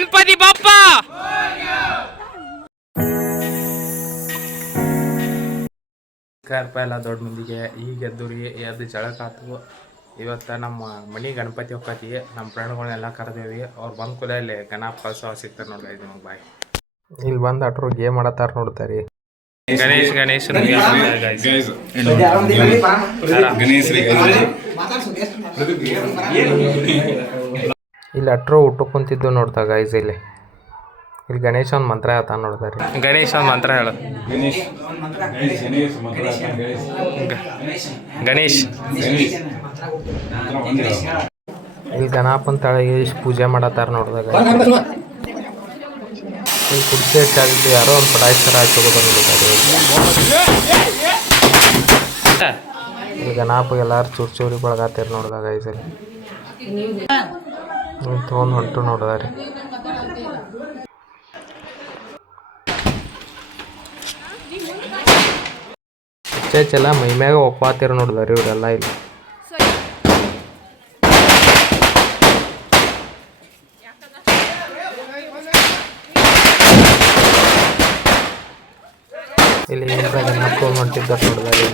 ಗಣಪತಿ ಬಪ್ಪ ಎಲ್ಲ ದೊಡ್ಡ ಮಂದಿಗೆ ಈಗ ಎದ್ದು ಜಳಕಾತು. ಇವತ್ತು ನಮ್ಮ ಮನೆ ಗಣಪತಿ ಹೋಗತಿ. ನಮ್ಮ ಫ್ರೆಂಡ್ಗಳನ್ನೆಲ್ಲ ಕರೆದೇವಿ. ಅವ್ರು ಬಂದ ಕೂಡಲೇ ಇಲ್ಲಿ ಗಣಪ ಕಳ್ಸೋ ಸಿಗ್ತಾರೆ ನೋಡ್ರಿ. ನಿಮಗೆ ಬಾಯ್ ಇಲ್ಲಿ ಬಂದು ಅಟ್ರು ಗೇಮ್ ಆಡತ್ತಾರ ನೋಡ್ತಾರೆ. ಗಣೇಶ್ ಇಲ್ಲಿ ಅಟ್ರು ಊಟಕ್ಕೆ ಕುಂತಿದ್ದು ನೋಡ್ತಾ ಗೈಸ್. ಇಲ್ಲಿ ಗಣೇಶ ಒಂದು ಮಂತ್ರ ಹೇಳ್ತಾನ ನೋಡ್ತಾರೆ. ಗಣೇಶ ಒಂದು ಮಂತ್ರ ಹೇಳು. ಗಣೇಶ್ ಇಲ್ಲಿ ಗಣಪನ ತಳಗೆ ಇಷ್ಟು ಪೂಜೆ ಮಾಡತ್ತಾರ ನೋಡಿದಾಗ. ಇಲ್ಲಿ ಕುರ್ಚಿ ಹೆಚ್ಚಾಗಿದ್ದು ಯಾರೋ ಒಂದು ಪಟಾಯಿಸ್ತಾರ ಹಾಕಿ ಬಂದ್ಬಿಡ್ತಾರೆ. ಇಲ್ಲಿ ಗಣಪಗೆ ಎಲ್ಲಾರು ಚೂರಿ ಬಳಗಾತಾರ ನೋಡಿದಾಗ. ಐಸಲ್ಲಿ ತೊಗೊಂಡು ಹೊಂಟು ನೋಡಿದಾರೆ. ಹೆಚ್ಚೆಲ್ಲ ಮೈಮ್ಯಾಗ ಒಪ್ಪಾತಿರ ನೋಡಿದಾರೆ ಇವರೆಲ್ಲ. ಇಲ್ಲಿ ಇಲ್ಲಿ ಗಣಪ ಹೊಂಟಿದ್ದಾರೆ ನೋಡಿದಾರೆ.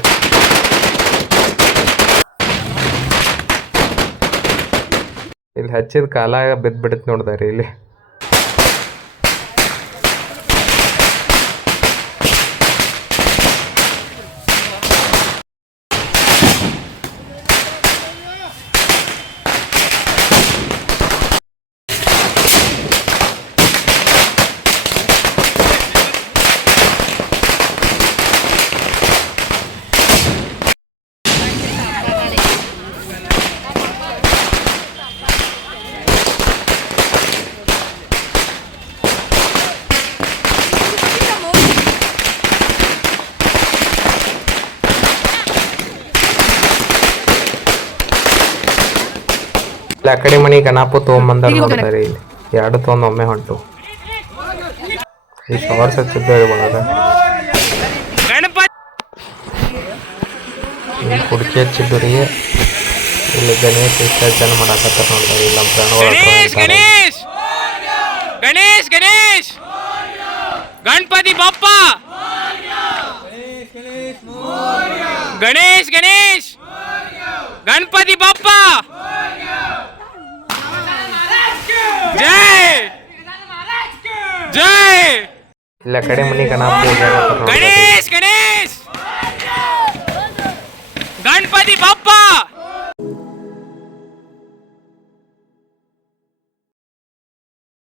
ಇಲ್ಲಿ ಹಚ್ಚಿದ ಕಾಲಾಗ ಬಿದ್ದುಬಿಡುತ್ತೆ ನೋಡಿದಾರೆ. ಇಲ್ಲಿ ಆ ಕಡೆ ಮನೆ ಗಣಪ ತೊಗೊಂಬಂದಾರ ನೋಡ್ತಾರೆ. ಇಲ್ಲಿ ಎರಡು ತೊಗೊಂಡು ಒಮ್ಮೆ ಹೊಂಟು. ಈ ಶವರ್ಸ್ ಹಚ್ಚಿದ್ದೇವೆ ಒಳಗ. ಇಲ್ಲಿ ಕುರ್ಚಿ ಹಚ್ಚಿದ್ದು ರೀ. ಇಲ್ಲಿ ಗಣೇಶ್ ವಿಸರ್ಜನೆ ಮಾಡಾಕತ್ತಾರ ನೋಡ್ತಾರೆ. ಇಲ್ಲ ಗಣೇಶ್ ಗಣಪತಿ ಬಪ್ಪ ಗಣೇಶ್ ಗಣಪತಿ ಬಪ್ಪ ಜೈ ಜೈ. ಇಲ್ಲ ಕಡೆ ಮನಿ ಗಣೇಶ್ ಗಣಪತಿ ಬಪ್ಪ